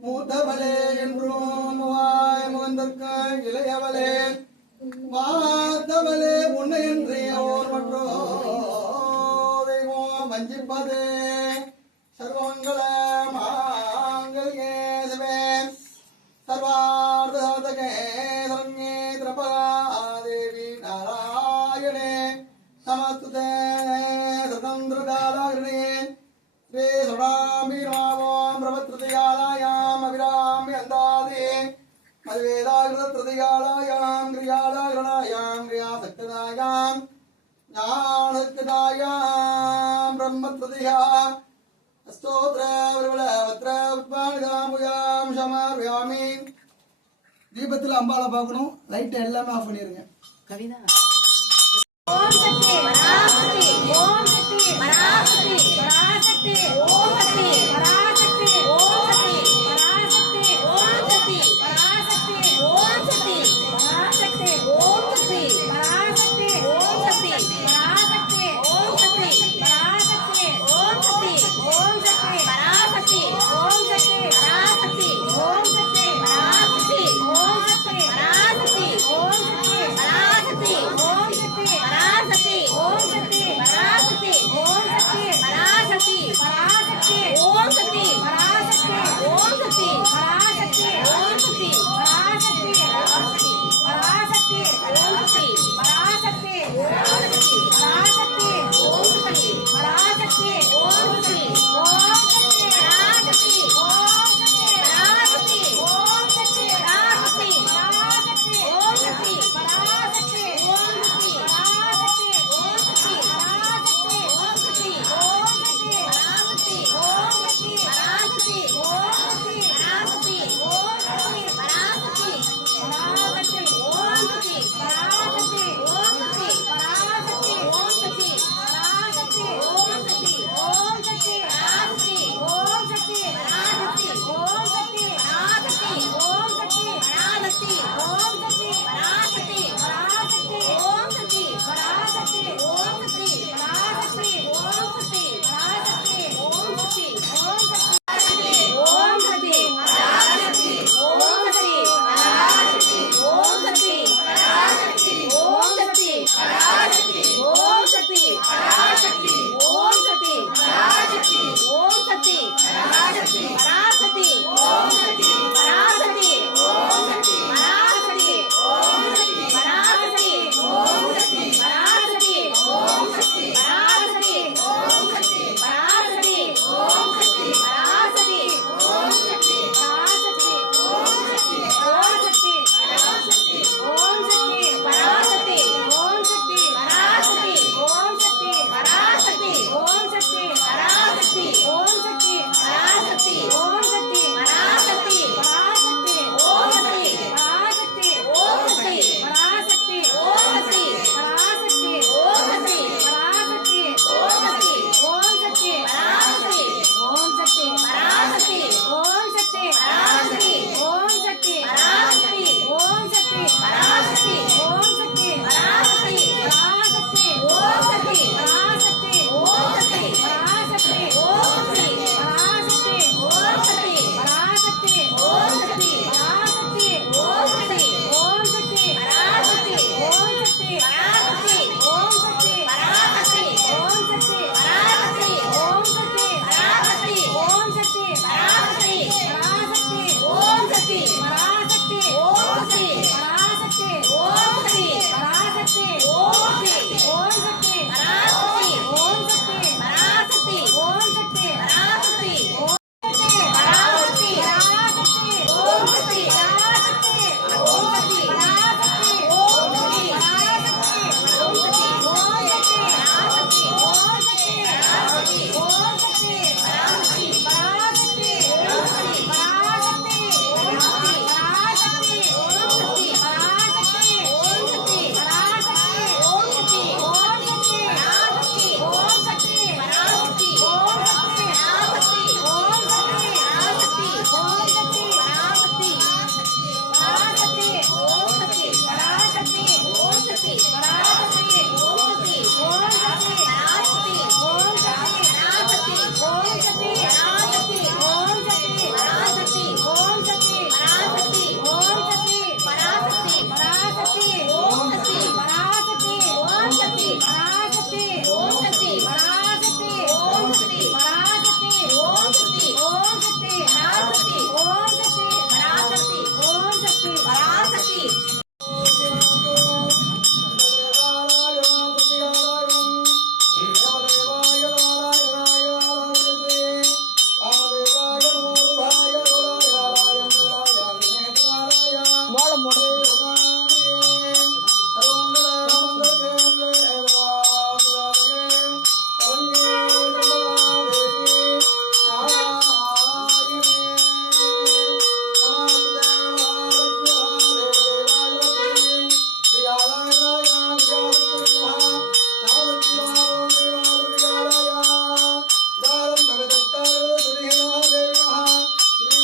மூத்தவளே என்றும் வாய் முகந்தற்கு இளையவளே பார்த்தவளே உன்னை என்றே ஓர் மற்றோ தெய்வம் வஞ்சிப்பதே சர்வங்கள மாங்கல்யே சிவே சர்வார்த்த சாதகே சரண்யே திரபகாதேவி நாராயணே நமஸ்துதே சதந்திரகாலாகிருணே ஸ்ரீ சுடாம்பி நமாவோம் பிரபத்ருதிகாலாயாம் அபிராமி அந்தாதே மதுவேதாகிருதத்ருதிகாலாயாம் கிரியாலாகிரணாயாம் கிரியாசக்தனாயாம் ஞானசக்தனாயாம் பிரம்மத்ருதியா ஸ்தோத்ர விருவலவத்ர உத்பானிதாமுயாம் சமார்யாமி. தீபத்தில் அம்பாவை பார்க்கணும். லைட் எல்லாமே ஆஃப் பண்ணிருங்க. கவிதா ஓம் சக்தி பராசக்தி ஓம் சக்தி பராசக்தி பராசக்தி ஓம் சக்தி பராசக்தி ஓம் சக்தி பராசக்தி ஓம் சக்தி பராசக்தி ஓம் சக்தி பராசக்தி ஓம் சக்தி பராசக்தி ஓம் சக்தி பராசக்தி ஓம் சக்தி பராசக்தி ஓம் சக்தி ஓம் சக்தி பராசக்தி ஓம் சக்தி பராசக்தி ஓம் சக்தி பராசக்தி ஓம் சக்தி பராசக்தி ஓம் சக்தி பராசக்தி ஓம் சக்தி பராசக்தி ஓம் சக்தி பராசக்தி ஓம் சக்தி பராசக்தி பராசக்தி ஓம் சக்தி பராசக்தி ஓம் சக்தி பராசக்தி ஓம் சக்தி பராசக்தி பராசக்தி ஓம் சக்தி பராசக்தி பராசக்தி பராசக்தி ஓம் சக்தி பராசக்தி ஓம் சக்தி ஓம் சக்தி பராசக்தி ஓம் சக்தி பராசக்தி ஓம் சக்தி பராசக்தி பராசக்தி ஓம் சக்தி பராசக்தி ஓம் சக்தி பராசக்தி ஓம் சக்தி பராசக்தி ஓம் சக்தி ஓம் சக்தி பராசக்தி ஓம் சக்தி பராசக்தி ஓம் சக்தி பராசக்தி ஓம் சக்தி பராசக்தி பராசக்தி ஓம் சக்தி பராசக்தி ஓம் சக்தி பராசக்தி ஓம் சக்தி பராசக்தி ஓம் சக்தி ஓம் சக்தி பராசக்தி ஓம் சக்தி பராசக்தி ஓம் சக்தி பராசக்தி ஓம் சக்தி பராசக்தி ஓம் சக்தி பராசக்தி பராசக்தி ஓம் சக்தி பராசக்தி ஓம் சக்தி பராசக்தி ஓம் சக்தி பராசக்தி ஓம் சக்தி ஓம் சக்தி ஓம் சக்தி பராசக்தி ஓம் சக்தி பராசக்தி ஓம் சக்தி பராசக்தி ஓம் சக்தி பராசக்தி ஓம் சக்தி பராசக்தி ஓம் சக்தி பராசக்தி ஓம் சக்தி பராசக்தி பராசக்தி ஓம் சக்தி பராசக்தி ஓம் சக்தி பராசக்தி ஓம் சக்தி பராசக்தி ஓம் சக்தி பராசக்தி ஓம் சக்தி பராசக்தி ஓம் சக்தி பராசக்தி ஓம் சக்தி பராசக்தி ஓம் சக்தி பராசக்தி ஓம் சக்தி பராசக்தி பராசக்தி ஓம் சக்தி பராசக்தி ஓம் சக்தி பராசக்தி ஓம் சக்தி பராசக்தி ஓம் சக்தி பராசக்தி ஓம் சக்தி பராசக்தி ஓம் தேவி நமஹ ஸ்ரீ